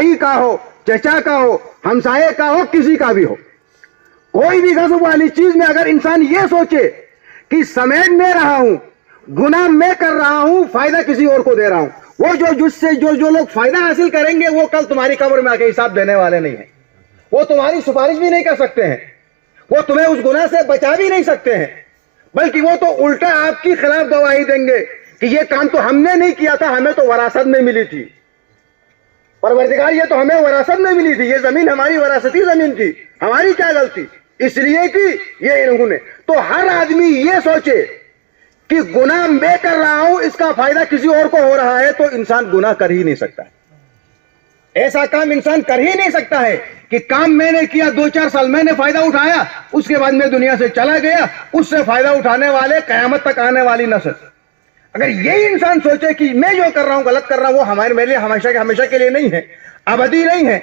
بھائی کا ہو، چچا کا ہو، ہمسائے کا ہو، کسی کا بھی ہو، کوئی بھی غضب والی چیز میں اگر انسان یہ سوچے کہ سمیٹ میں رہا ہوں، گناہ میں کر رہا ہوں، فائدہ کسی اور کو دے رہا ہوں، وہ جو لوگ فائدہ حاصل کریں گے وہ کل تمہاری قبر میں آ کے حساب دینے والے نہیں ہیں، وہ تمہاری سفارش بھی نہیں کر سکتے ہیں، وہ تمہیں اس گناہ سے بچا بھی نہیں سکتے ہیں، بلکہ وہ تو الٹا آپ کی خلاف گواہی دیں گے کہ یہ کام تو ہم نے نہیں کیا تھا، ہمیں تو وراثت میں ملی تھی، پروردگار یہ تو ہمیں وراثت میں ملی تھی، یہ زمین ہماری وراثتی زمین تھی، ہماری کیا غلطی، اس لیے کہ یہ انہوں نے۔ تو ہر آدمی یہ سوچے کہ گناہ میں کر رہا ہوں، اس کا فائدہ کسی اور کو ہو رہا ہے، تو انسان گناہ کر ہی نہیں سکتا ہے، ایسا کام انسان کر ہی نہیں سکتا ہے کہ کام میں نے کیا، 2-4 سال میں نے فائدہ اٹھایا، اس کے بعد میں دنیا سے چلا گیا، اس سے فائدہ اٹھانے والے قیامت تک آنے والی نسل۔ اگر یہی انسان سوچے کہ میں جو کر رہا ہوں غلط کر رہا ہوں، وہ میرے لیے ہمیشہ کے لیے نہیں ہے، ابدی نہیں ہے،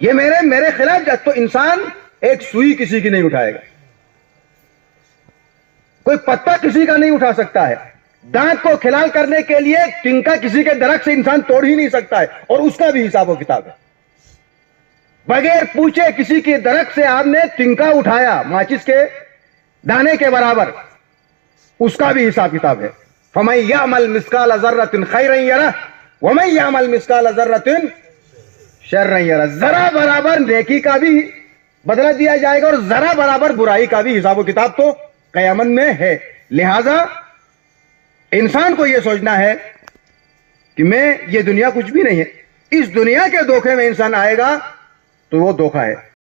یہ میرے خلاف جائے، تو انسان ایک سوئی کسی کی نہیں اٹھائے گا، کوئی پتا کسی کا نہیں اٹھا سکتا ہے، دانت کو کھلال کرنے کے لیے ٹنکا کسی کے درخت سے انسان توڑ ہی نہیں سکتا ہے، اور اس کا بھی حساب و کتاب ہے۔ بغیر پوچھے کسی کے درخت سے آپ نے ٹنکا اٹھایا ماچس کے دانے کے برابر، اس کا بھی حساب کتاب ہے۔ فَمَن يَعْمَلْ مِثْقَالَ ذَرَّةٍ خَيْرًا يَرَهُ وَمَن يَعْمَلْ مِثْقَالَ ذَرَّةٍ شَرًّا يَرَهُ، ذرا برابر نیکی کا بھی بدلہ دیا جائے گا، اور ذرا برابر برائی کا بھی حساب و کتاب تو قیامت میں ہے۔ لہذا انسان کو یہ سوچنا ہے کہ میں یہ دنیا کچھ بھی نہیں ہے، اس دنیا کے دھوکے میں انسان آئے گا تو وہ دھوکہ ہے۔